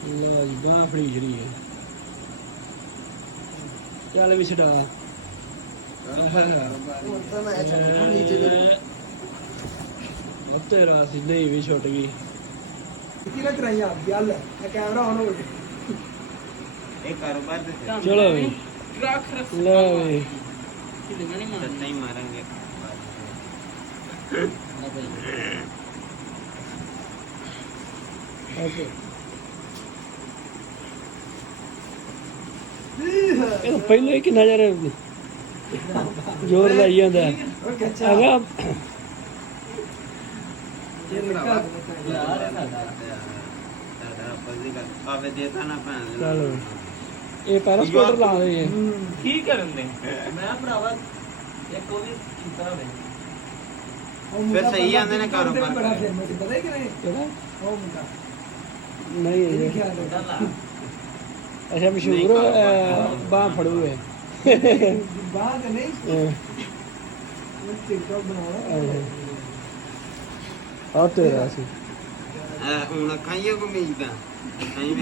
ਲੋ ਜੀ ਬਾਹ ਫੜੀ ਜਿਹੜੀ ਹੈ ਚੱਲ ਵੀ ਛਡਾ ਹੁਣ ਤਾਂ ਮੈਂ ਛੱਡਣਾ ਨੀਚੇ ਦੇ ਉਹ ਤੇਰਾ ਸਿੱਧੇ ਵੀ ਛੁੱਟ ਗਈ ਕੀ ਨਾ ਕਰਾਈ ਆ ਗੱਲ ਇਹ ਕੈਮਰਾ ਆਨ ਹੋ ਗਿਆ ਇਹ ਕਾਰੋਬਾਰ ਦੇ ਚਲੋ ਵੀ ਰੱਖ ਰੱਖ ਲੈ ਵੀ ਢਿੱਲੀਆਂ ਨਹੀਂ ਮਾਰਨੀ ਨਹੀਂ ਮਾਰਾਂਗੇ ਓਕੇ ਇਹ ਤਾਂ ਪਹਿਲਾਂ ਹੀ ਕਿੰਨਾ ਜਰ ਜ਼ੋਰ ਲਾਈ ਜਾਂਦਾ ਉਹ ਕੱਚਾ ਹੈਗਾ ਇਹ ਨਿਕਲ ਆਵੇ ਦੇਤਾ ਨਾ ਭੈਣ ਦੇ ਨਾਲ। ਚਲੋ ਇਹ ਪੈਰਾਸਪੋਰਟਰ ਲਾ ਦੇ ਕੀ ਕਰਨ ਦੇ ਮੈਂ ਭਰਾਵਾ ਇੱਕ ਉਹ ਵੀ ਕੀਤਾ ਹੋਵੇ ਫਿਰ ਸਹੀ ਆਂਦੇ ਨੇ ਕਾਰੋਬਾਰ ਬੜਾ ਫੇਮਸ ਪਤਾ ਹੈ ਕਿ ਨਹੀਂ ਕਿਹੜਾ ਉਹ ਮੁੰਡਾ ਨਹੀਂ ਇਹ ਇਹ ਖਿਆਲ ਚੱਲ ਰੱਖਦਾ ਲਾ ਅੱਛਾ ਮਸ਼ਹੂਰ ਬਾਹ ਫੜੂ ਹੈ ਬਾਹਰ ਤੇ ਨਹੀਂ ਉਹ ਟਿਕਟੌਕ ਬਣਾਉਣਾ ਆ ਤੇਰਾ ਸੀ ਹੁਣ ਖਾਈਏ ਕੋ ਮੀਂਦਾ ਨਹੀਂ